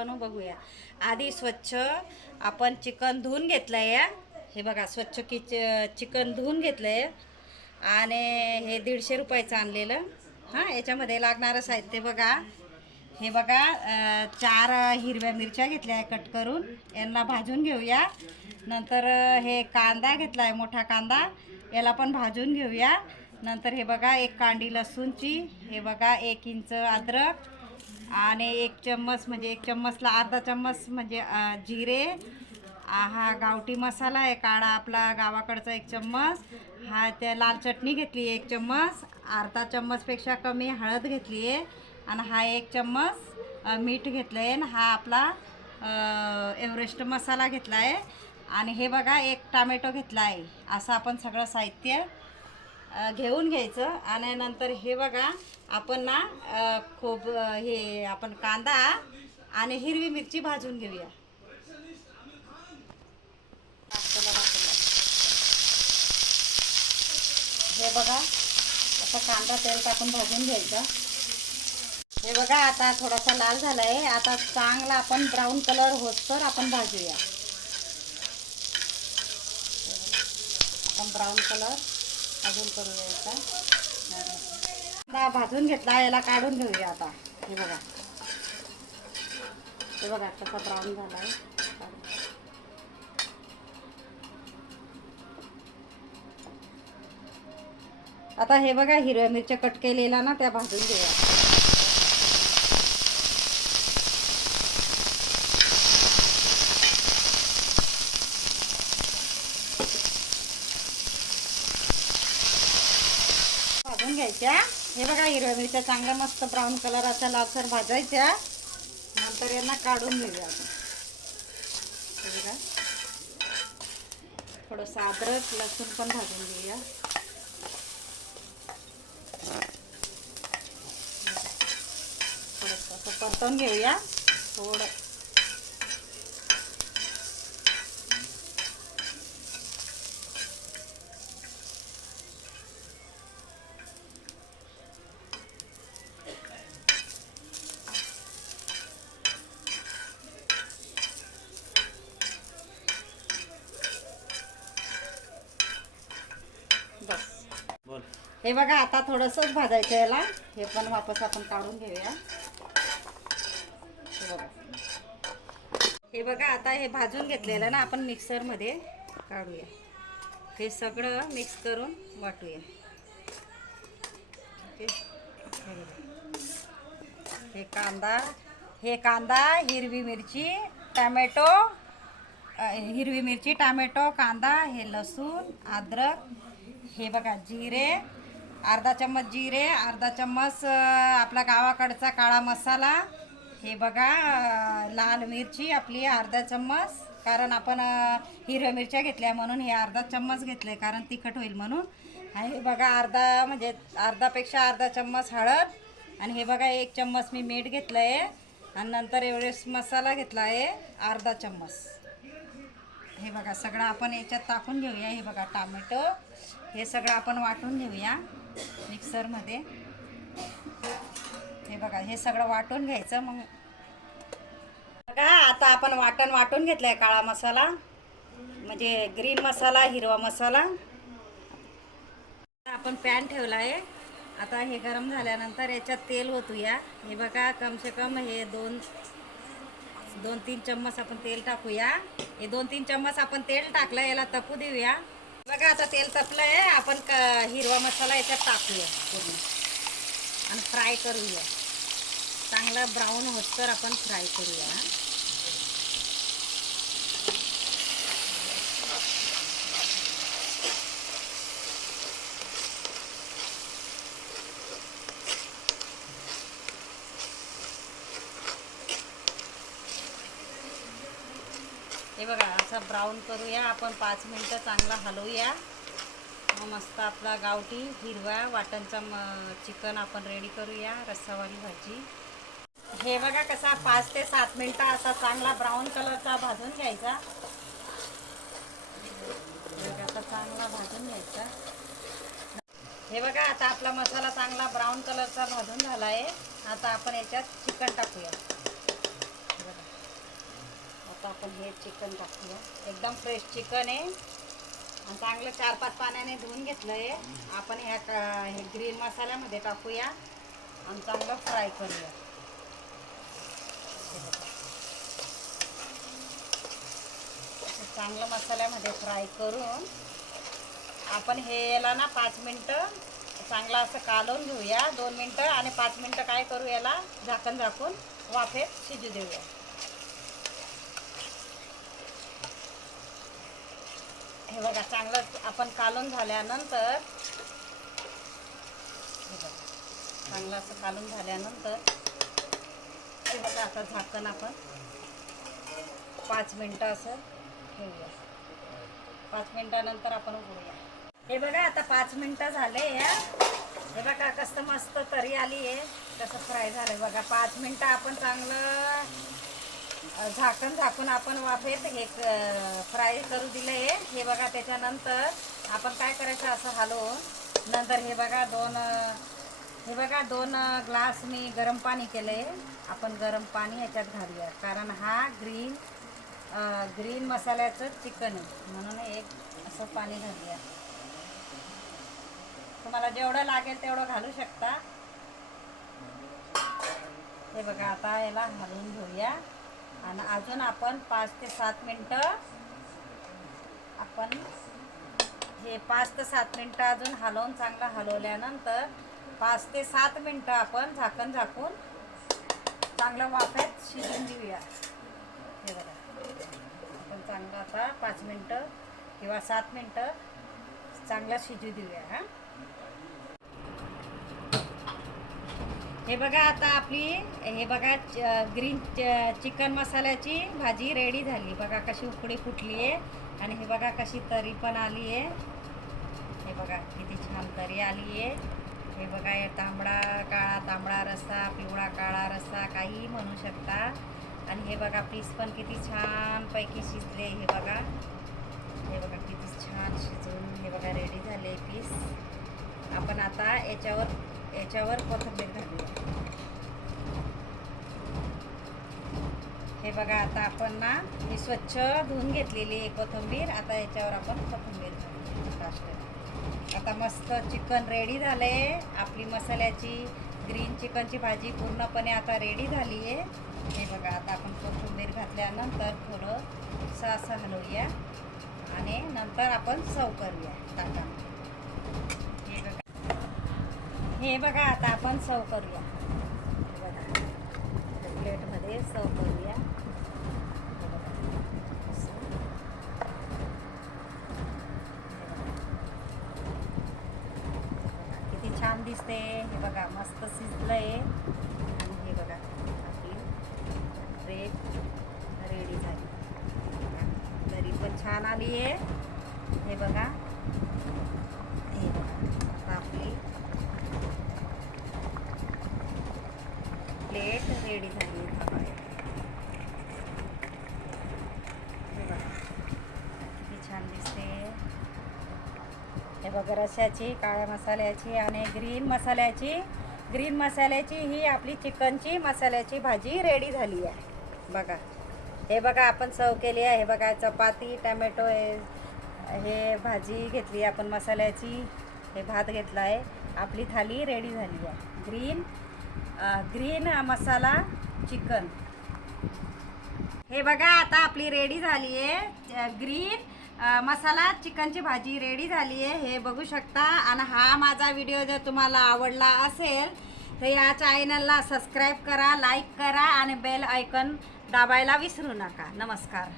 बनवू बघूया। आधी स्वच्छ आपण चिकन धुवून घेतलं आहे। हे बघा स्वच्छ चिकन धुवून घेतलं आहे आणि हे 150 रुपयाचं आणलेलं। हां, याच्यामध्ये लागणारं साहित्य बघा। हे बघा 4 हिरव्या मिरच्या घेतल्या आहे कट करून, यांना भाजून घेऊया। नंतर हे कांदा घेतला आहे, मोठा कांदा, याला पण भाजून घेऊया। नंतर हे बघा 1 कांडी लसूणची, हे बघा 1 इंच अद्रक आणि 1 चम्मच म्हणजे 1 चम्मचला अर्धा चम्मच म्हणजे जिरे। हा गावठी मसाला आहे काळा आपला गावाकडचा 1 चम्मच। हा त्या लाल चटणी घेतली 1 चम्मच, अर्धा चम्मचपेक्षा कमी हळद घेतली आहे आणि हा 1 चम्मच मीठ घेतलं आहे। हा आपला एव्हरेस्ट मसाला घेतला आहे आणि हे बघा 1 टोमॅटो घेतला आहे। असं आपण सगळं साहित्य घेऊन घ्यायचं आणि नंतर हे बघा आपण ना हे आपण कांदा आणि हिरवी मिरची भाजून घेऊया। हे बघा आता कांदा तेल टाकून भाजून घ्यायचा। हे बघा आता थोडासा लाल झाला आहे, आता चांगला आपण ब्राऊन कलर होतोवर आपण भाजूया। आपण ब्राऊन कलर अजून करूया याचा। कांदा भाजून घेतला, याला काढून घेऊया आता। हे बघा कसा ब्राऊन झाला आहे। आता हे बघा हिरव्या मिरच्या कट केलेल्या ना त्या भाजून घेऊया। भाजून घ्यायच्या। हे बघा हिरव्या मिरच्या चांगल्या मस्त ब्राऊन कलर असा लालसर भाजायच्या, नंतर यांना काढून घेऊया। हे बघा थोडंसं अद्रक लसूण पण भाजून घेऊया। थोडंसं असं परतून घेऊया थोडं। हे बघा आता थोडंसंच भाजायचं याला, हे पण वापस आपण काढून घेऊया। हे बघा आता हे भाजून घेतलेलं ना आपण मिक्सरमध्ये काढूया। हे सगळं मिक्स करून वाटूया। हे कांदा हिरवी मिरची टोमॅटो, कांदा, हे लसूण अद्रक, हे बघा जिरे, अर्धा चम्मच जिरे, अर्धा चम्मच आपला गावाकडचा काळा मसाला, हे बघा लाल मिरची आपली अर्धा चम्मच, कारण आपण हिरव्या मिरच्या घेतल्या म्हणून हे अर्धा चम्मच घेतले कारण तिखट होईल म्हणून। आणि हे बघा अर्धापेक्षा अर्धा चम्मच हळद, आणि हे बघा 1 चम्मच मी मीठ घेतलं आहे आणि नंतर एव्हरेस्ट मसाला घेतला आहे अर्धा चम्मच। हे बघा सगळं आपण याच्यात टाकून घेऊया। हे बघा टोमॅटो, हे सगळं आपण वाटून घेऊया मिक्सरमध्ये। हे बघा हे सगळं वाटून घ्यायचं। मग बघा आता आपण वाटून घेतलंय काळा मसाला म्हणजे ग्रीन मसाला, हिरवा मसाला। आपण पॅन ठेवला आहे, आता हे गरम झाल्यानंतर याच्यात तेल ओतूया। हे बघा कम से कम हे 2-3 चम्मच आपण तेल टाकूया। हे 2-3 चम्मच आपण तेल टाकलं, याला तपू देऊया। बघा आता तेल तपलं आहे, आपण हिरवा मसाला याच्यात टाकूया पूर्ण आणि फ्राय करूया। चांगला ब्राऊन होतोवर आपण फ्राय करूया। हे बघा असा ब्राऊन करूया आपण, 5 मिनटं चांगला हलवूया। मग मस्त आपला गावठी हिरवा वाटणचा चिकन आपण रेडी करूया, रस्सावाली भाजी। हे बघा कसा 5 ते 7 मिनटं असा चांगला ब्राऊन कलरचा भाजून घ्यायचा। आता चांगला भाजून घ्यायचा। हे बघा आता आपला मसाला चांगला ब्राऊन कलरचा भाजून झाला आहे। आता आपण याच्यात चिकन टाकूया। आता आपण हे चिकन टाकूया. एकदम फ्रेश चिकन आहे आणि चांगलं 4-5 पाण्याने धुवून घेतलं आहे. आपण हे ग्रीन मसाल्यामध्ये टाकूया आणि चांगलं फ्राय करूया. चांगलं मसाल्यामध्ये फ्राय करून आपण हे याला ना 5 मिनटं चांगलं असं कालवून घेऊया. 2 मिनटं आणि 5 मिनटं काय करू, याला झाकण झाकून वाफेत शिजू देऊया. हे बघा चांगलं आपण कालवून झाल्यानंतर चांगलं असं कालवून झाल्यानंतर हे बघा आता झाकण आपण 5 मिनटं असं ठेवूया. 5 मिनटानंतर आपण उघडूया. हे बघा आता 5 मिनटं झाले या. हे बघा कसं मस्त तरी आली आहे, कसं फ्राय झालं बघा. 5 मिनटं आपण चांगलं झाकण झाकून आपण वाफेत हे फ्राय करू दिलं आहे. हे बघा त्याच्यानंतर आपण काय करायचं, असं हलवून नंतर हे बघा 2 ग्लास मी गरम पाणी केलं आहे. आपण गरम पाणी याच्यात घालूया, कारण हा ग्रीन मसाल्याचं चिकन आहे म्हणून एक असं पाणी घालूया. तुम्हाला जेवढं लागेल तेवढं घालू शकता. हे बघा आता याला हलवून घेऊया आणि अजून आपण 5 ते 7 मिनटं आपण हे 5 ते 7 मिनटं अजून हलवून चांगलं हलवल्यानंतर 5 ते 7 मिनटं आपण झाकण झाकून चांगलं वाफेत शिजून देऊया. हे बघा आपण चांगलं आता 5 मिनटं किंवा 7 मिनटं चांगलं शिजू देऊया. हां हे बघा आता आपली हे बघा ग्रीन चिकन मसाल्याची भाजी रेडी झाली. बघा कशी उकळी फुटली आहे आणि हे बघा कशी तरी पण आली आहे. हे बघा किती छान तरी आली आहे. हे बघा हे काळा तांबडा रस्सा, पिवळा काळा रस्सा काही म्हणू शकता. आणि हे बघा पीस पण किती छान पैकी शिजले. हे बघा किती छान शिजून हे बघा रेडी झाले पीस. आपण आता याच्यावर कोथिंबीर घालूया. हे बघा आता आपण ना ही स्वच्छ धुवून घेतलेली आहे कोथिंबीर. आता याच्यावर आपण कोथिंबीर घालूया. आता मस्त चिकन रेडी झाले. आपली मसाल्याची ग्रीन चिकनची भाजी पूर्णपणे आता रेडी झाली आहे. हे बघा आता आपण कोथिंबीर घातल्यानंतर थोडंसं असं हलवूया आणि नंतर आपण सर्व करूया ताटामध्ये. हे बघा आता आपण सर्व करूया. बघा प्लेटमध्ये सर्व करूया. किती छान दिसते. हे बघा मस्त शिजलंय आणि हे बघा आपली प्लेट रेडी झाली. तरी पण छान आली आहे. हे बघा आता आपली प्लेट रेडी झाली. किती छान दिसते. हे बघा रश्श्याची, काळ्या मसाल्याची आणि ग्रीन मसाल्याची ही आपली चिकनची मसाल्याची भाजी रेडी झाली आहे. बघा हे बघा आपण सर्व केली आहे. हे बघा चपाती, टमॅटो, हे भाजी घेतली आपण मसाल्याची, हे भात घेतला आहे. आपली थाली रेडी झाली आहे. ग्रीन मसाला चिकन. हे बघा आता आपली रेडी झाली आहे. ग्रीन मसाला चिकनची भाजी रेडी झाली आहे. हे बघू शकता. आणि हा माझा व्हिडिओ जर तुम्हाला आवडला असेल तर या चॅनलला सबस्क्राईब करा, लाईक करा आणि बेल आयकॉन दाबायला विसरू नका. नमस्कार.